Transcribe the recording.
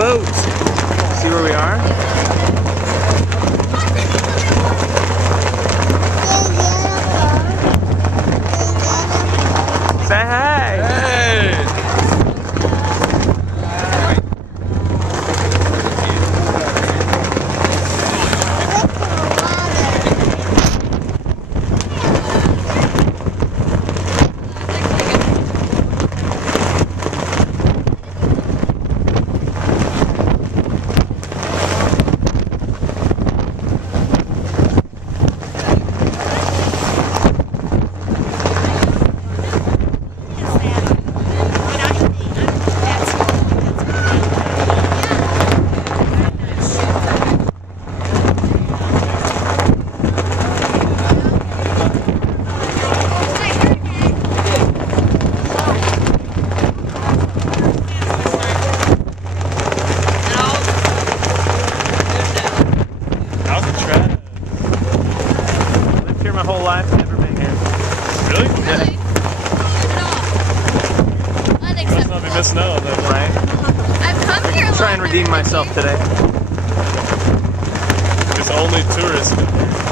boat. See where we are? Say hi! Hey! My whole life, never been here. Really? Yeah. You must not be missing out on that, right? I've come here a lot. Try and redeem myself today. It's only tourists.